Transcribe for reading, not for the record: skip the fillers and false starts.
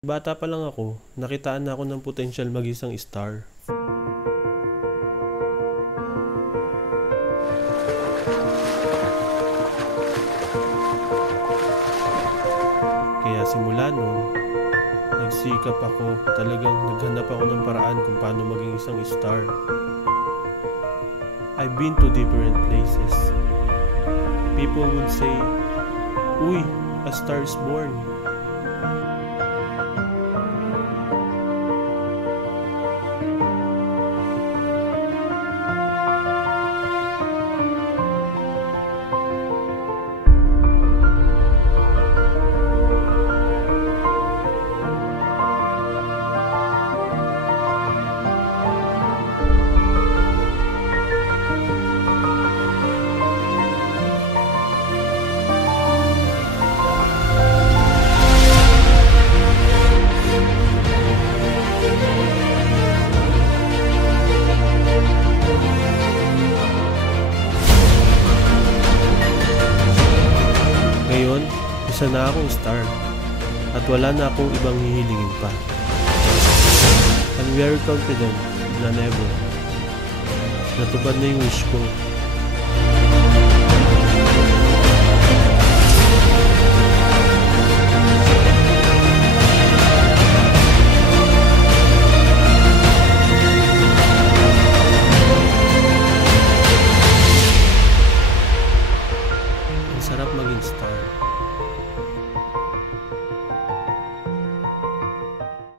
Bata pa lang ako, nakitaan na ako ng potensyal mag-isang star. Kaya simula nun, nagsikap ako, talagang naghanap ako ng paraan kung paano maging isang star. I've been to different places. People would say, "Uy, a star is born." Ngayon, isa na akong star at wala na akong ibang hihilingin pa. I'm very confident na never natupad na yung wish ko.